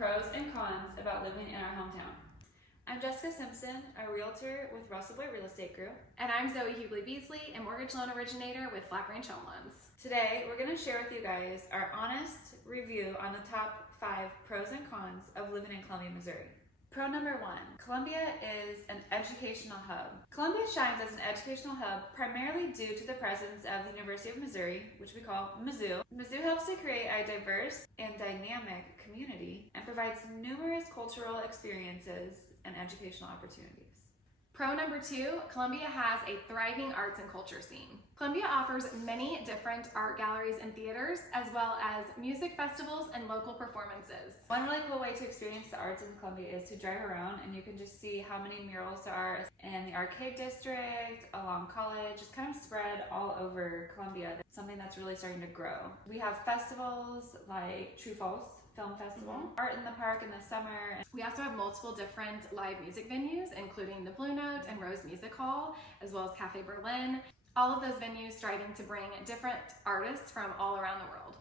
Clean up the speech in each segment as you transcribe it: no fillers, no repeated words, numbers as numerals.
pros and cons about living in our hometown. I'm Jessica Simpson, a realtor with Russell Blair Real Estate Group. And I'm Zoe Beasley, a mortgage loan originator with Flat Branch Home Loans. Today, we're going to share with you guys our honest review on the top 5 pros and cons of living in Columbia, Missouri. Pro number 1, Columbia is an educational hub. Columbia shines as an educational hub primarily due to the presence of the University of Missouri, which we call Mizzou. Mizzou helps to create a diverse and dynamic community and provides numerous cultural experiences and educational opportunities. Pro number 2, Columbia has a thriving arts and culture scene. Columbia offers many different art galleries and theaters, as well as music festivals and local performances. One really cool way to experience the arts in Columbia is to drive around and you can just see how many murals there are in the arcade district, along College, just kind of spread all over Columbia. That's something that's really starting to grow. We have festivals like True False Film Festival, Art in the Park in the summer. We also have multiple different live music venues, including the Blue Note and Rose Music Hall, as well as Cafe Berlin. All of those venues striving to bring different artists from all around the world.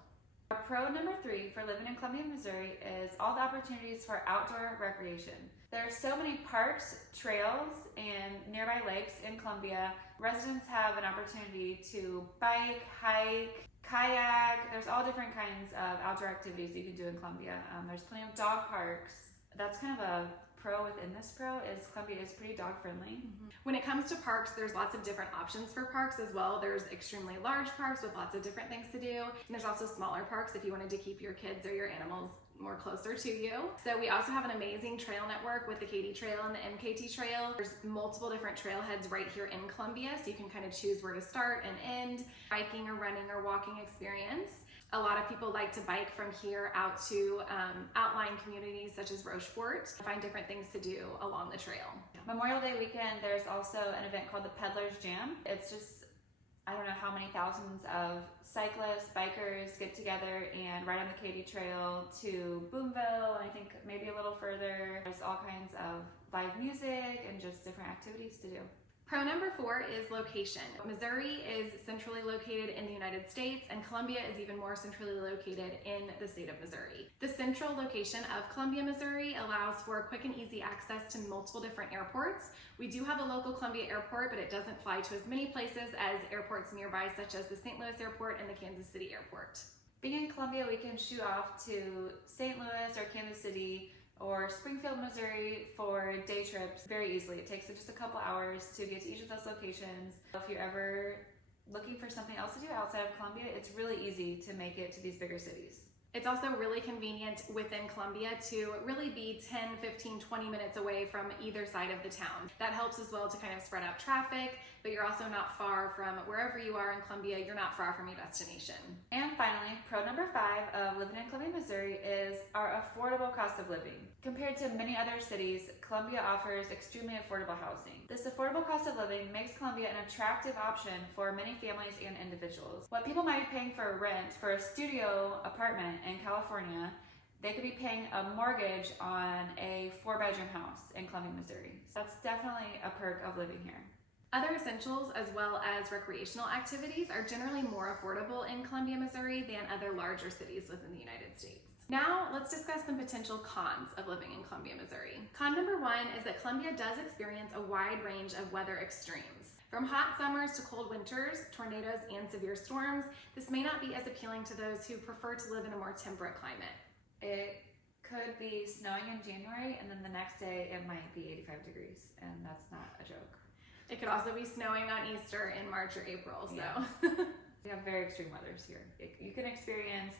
Our pro number 3 for living in Columbia, Missouri is all the opportunities for outdoor recreation. There are so many parks, trails, and nearby lakes in Columbia. Residents have an opportunity to bike, hike, kayak. There's all different kinds of outdoor activities you can do in Columbia. There's plenty of dog parks. That's kind of a pro within this pro is Columbia is pretty dog friendly. When it comes to parks, there's lots of different options for parks as well. There's extremely large parks with lots of different things to do. And there's also smaller parks if you wanted to keep your kids or your animals more closer to you. So we also have an amazing trail network with the Katy Trail and the MKT Trail. There's multiple different trailheads right here in Columbia, so you can kind of choose where to start and end, biking or running or walking experience. A lot of people like to bike from here out to outlying communities such as Rocheport, find different things to do along the trail. Memorial Day weekend, there's also an event called the Peddler's Jam. It's just, I don't know how many thousands of cyclists, bikers get together and ride on the Katy Trail to Boonville, and I think maybe a little further. There's all kinds of live music and just different activities to do. Pro number 4 is location. Missouri is centrally located in the United States, and Columbia is even more centrally located in the state of Missouri. The central location of Columbia, Missouri allows for quick and easy access to multiple different airports. We do have a local Columbia airport, but it doesn't fly to as many places as airports nearby, such as the St. Louis airport and the Kansas City airport. Being in Columbia, we can shoot off to St. Louis or Kansas City or Springfield, Missouri for day trips very easily. It takes just a couple hours to get to each of those locations. If you're ever looking for something else to do outside of Columbia, it's really easy to make it to these bigger cities. It's also really convenient within Columbia to really be 10, 15, 20 minutes away from either side of the town. That helps as well to kind of spread out traffic, but you're also not far from wherever you are in Columbia, you're not far from your destination. And finally, pro number 5 of living in Columbia, Missouri is our affordable cost of living. Compared to many other cities, Columbia offers extremely affordable housing. This affordable cost of living makes Columbia an attractive option for many families and individuals. What people might be paying for rent for a studio apartment in California, they could be paying a mortgage on a 4-bedroom house in Columbia, Missouri. So that's definitely a perk of living here. Other essentials as well as recreational activities are generally more affordable in Columbia, Missouri than other larger cities within the United States. Now, let's discuss some potential cons of living in Columbia, Missouri. Con number 1 is that Columbia does experience a wide range of weather extremes. From hot summers to cold winters, tornadoes, and severe storms, this may not be as appealing to those who prefer to live in a more temperate climate. It could be snowing in January, and then the next day it might be 85 degrees, and that's not a joke. It could also be snowing on Easter in March or April, so. Yeah. We have very extreme weathers here. You can experience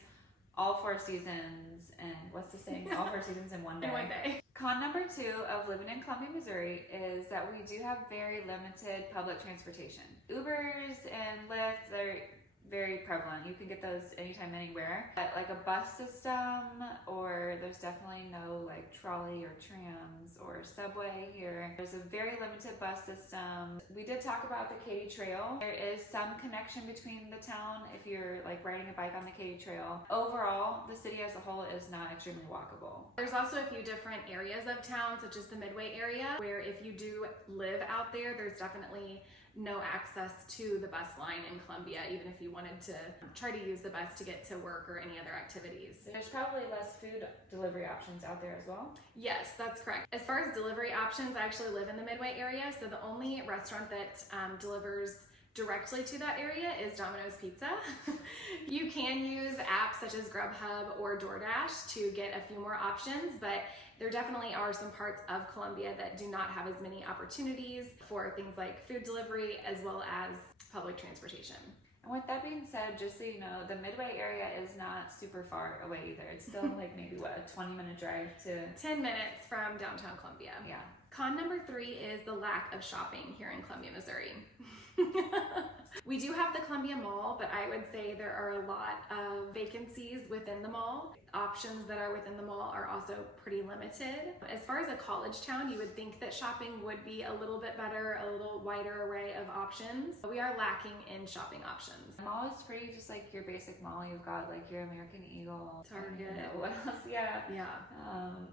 all 4 seasons, and what's the saying? All 4 seasons in one day. In one day. Con number 2 of living in Columbia, Missouri is that we do have very limited public transportation. Ubers and Lyft, they're very prevalent. You can get those anytime, anywhere. But like a bus system, or there's definitely no like trolley or trams or subway here. There's a very limited bus system. We did talk about the Katy Trail. There is some connection between the town if you're like riding a bike on the Katy Trail. Overall, the city as a whole is not extremely walkable. There's also a few different areas of town, such as the Midway area, where if you do live out there, there's definitely no access to the bus line in Columbia, even if you wanted to try to use the bus to get to work or any other activities. There's probably less food delivery options out there as well. Yes, that's correct. As far as delivery options, I actually live in the Midway area, so the only restaurant that delivers directly to that area is Domino's Pizza. You can use apps such as Grubhub or DoorDash to get a few more options, but there definitely are some parts of Columbia that do not have as many opportunities for things like food delivery as well as public transportation. And with that being said, just so you know, the Midway area is not super far away either. It's still like maybe what, a 20-minute drive to 10 minutes from downtown Columbia. Yeah. Con number 3 is the lack of shopping here in Columbia, Missouri. We do have the Columbia Mall, but I would say there are a lot of vacancies within the mall. Options that are within the mall are also pretty limited. As far as a college town, you would think that shopping would be a little bit better, a little wider array of options. But we are lacking in shopping options. The mall is pretty just like your basic mall. You've got like your American Eagle, Target. You know, what else? Yeah. Yeah.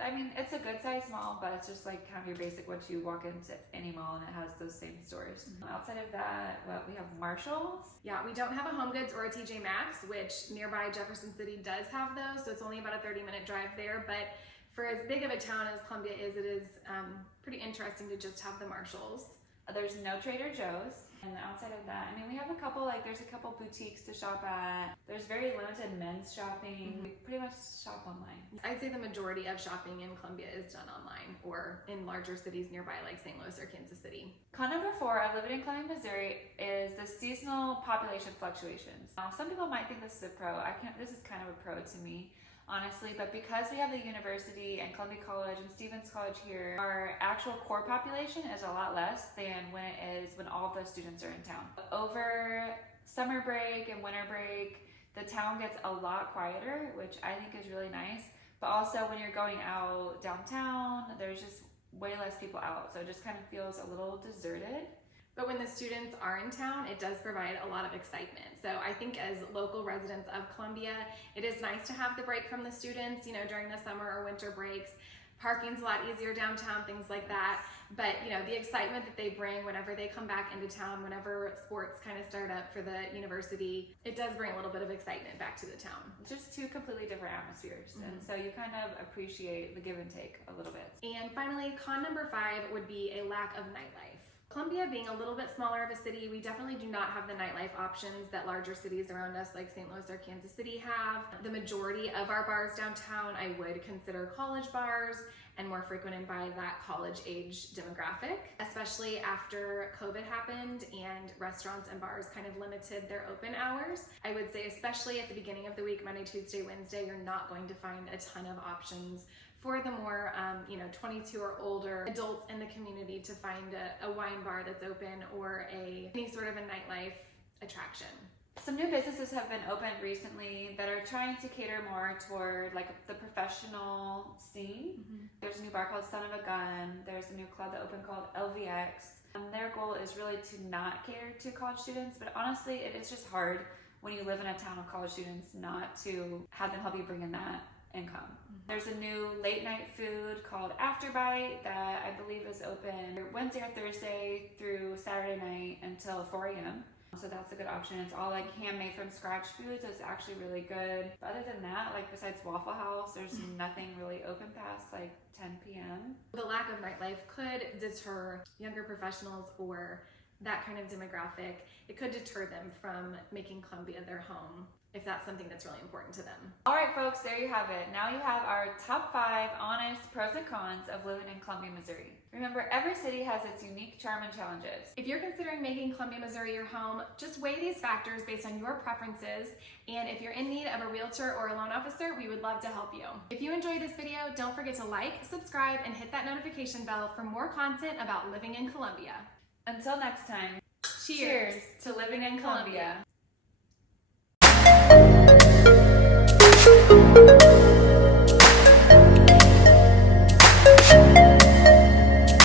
I mean, it's a good sized mall, but it's just like kind of your basic what you walk into any mall and it has those same stores. Outside of that, well, we have Marshalls. Yeah, we don't have a HomeGoods or a TJ Maxx, which nearby Jefferson City does have those, so it's only about a 30-minute drive there. But for as big of a town as Columbia is, it is pretty interesting to just have the Marshalls. There's no Trader Joe's. And outside of that, I mean, we have a couple, like there's a couple boutiques to shop at. There's very limited men's shopping. We pretty much shop online. I'd say the majority of shopping in Columbia is done online or in larger cities nearby like St. Louis or Kansas City. Con number 4 of living in Columbia, Missouri is the seasonal population fluctuations. Now, some people might think this is a pro. This is kind of a pro to me, honestly, but because we have the university and Columbia College and Stevens College here, our actual core population is a lot less than when it is when all of those students are in town. Over summer break and winter break, the town gets a lot quieter, which I think is really nice. But also when you're going out downtown, there's just way less people out, so it just kind of feels a little deserted. But when the students are in town, it does provide a lot of excitement. So I think as local residents of Columbia, it is nice to have the break from the students, you know, during the summer or winter breaks. Parking's a lot easier downtown, things like that. But, you know, the excitement that they bring whenever they come back into town, whenever sports kind of start up for the university, it does bring a little bit of excitement back to the town. Just two completely different atmospheres. And so you kind of appreciate the give and take a little bit. And finally, con number 5 would be a lack of nightlife. Columbia being a little bit smaller of a city, we definitely do not have the nightlife options that larger cities around us like St. Louis or Kansas City have. The majority of our bars downtown I would consider college bars and more frequented by that college age demographic, especially after COVID happened and restaurants and bars kind of limited their open hours. I would say especially at the beginning of the week, Monday, Tuesday, Wednesday, you're not going to find a ton of options for the more 22 or older adults in the community to find a wine bar that's open or any sort of a nightlife attraction. Some new businesses have been opened recently that are trying to cater more toward like the professional scene. There's a new bar called Son of a Gun. There's a new club that opened called LVX. Their goal is really to not cater to college students, but honestly, it is just hard when you live in a town of college students not to have them help you bring in that income. There's a new late night food called Afterbite that I believe is open Wednesday or Thursday through Saturday night until 4 a.m. So that's a good option. It's all like handmade from scratch food, so it's actually really good. But other than that, like besides Waffle House, there's nothing really open past like 10 p.m. The lack of nightlife could deter younger professionals or that kind of demographic. It could deter them from making Columbia their home if that's something that's really important to them. All right, folks, there you have it. Now you have our top 5 honest pros and cons of living in Columbia, Missouri. Remember, every city has its unique charm and challenges. If you're considering making Columbia, Missouri your home, just weigh these factors based on your preferences. And if you're in need of a realtor or a loan officer, we would love to help you. If you enjoyed this video, don't forget to like, subscribe, and hit that notification bell for more content about living in Columbia. Until next time, Cheers to living in Columbia.